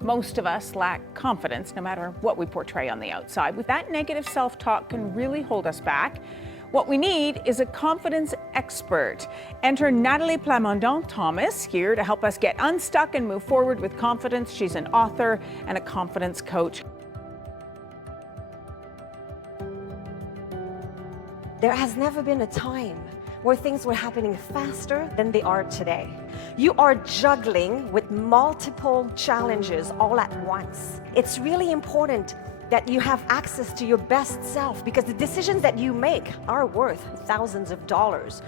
most of us lack confidence, no matter what we portray on the outside. With that negative self-talk can really hold us back. What we need is a confidence expert. Enter Nathalie Plamondon-Thomas here to help us get unstuck and move forward with confidence. She's an author and a confidence coach. There has never been a time where things were happening faster than they are today. You are juggling with multiple challenges all at once. It's really important that you have access to your best self, because the decisions that you make are worth thousands of dollars.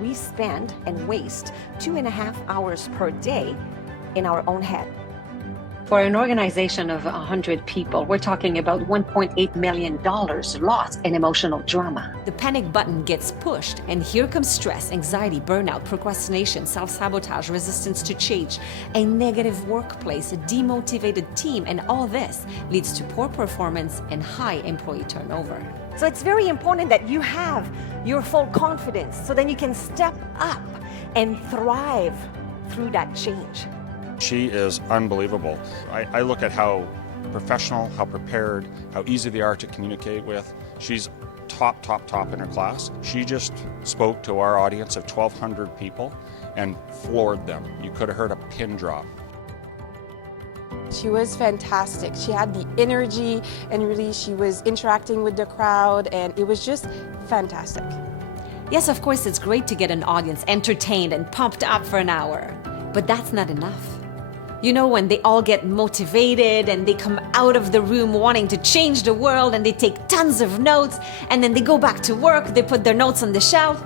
We spend and waste 2.5 hours per day in our own head. For an organization of 100 people, we're talking about $1.8 million lost in emotional drama. The panic button gets pushed, and here comes stress, anxiety, burnout, procrastination, self-sabotage, resistance to change, a negative workplace, a demotivated team, and all this leads to poor performance and high employee turnover. So it's very important that you have your full confidence, so then you can step up and thrive through that change. She is unbelievable. I look at how professional, how prepared, how easy they are to communicate with. She's top in her class. She just spoke to our audience of 1,200 people and floored them. You could have heard a pin drop. She was fantastic. She had the energy, and really she was interacting with the crowd, and it was just fantastic. Yes, of course, it's great to get an audience entertained and pumped up for an hour, but that's not enough. You know, when they all get motivated and they come out of the room wanting to change the world, and they take tons of notes, and then they go back to work, they put their notes on the shelf,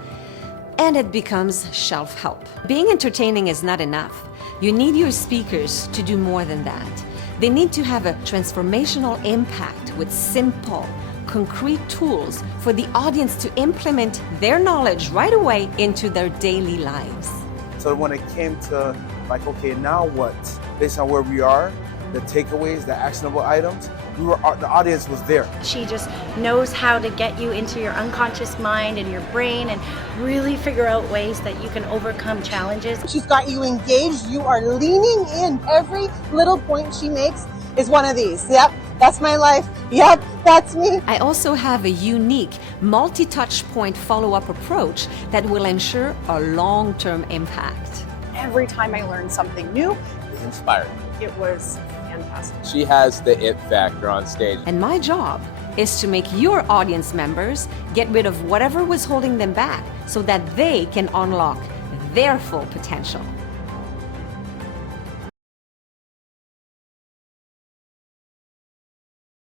and it becomes shelf help. Being entertaining is not enough. You need your speakers to do more than that. They need to have a transformational impact with simple, concrete tools for the audience to implement their knowledge right away into their daily lives. So when it came to like, okay, now what? Based on where we are, the takeaways, the actionable items, the audience was there. She just knows how to get you into your unconscious mind and your brain and really figure out ways that you can overcome challenges. She's got you engaged. You are leaning in. Every little point she makes is one of these. Yep, that's my life. Yep, that's me. I also have a unique multi-touch point follow-up approach that will ensure a long-term impact. Every time I learned something new, it was inspiring. It was fantastic. She has the it factor on stage. And my job is to make your audience members get rid of whatever was holding them back so that they can unlock their full potential.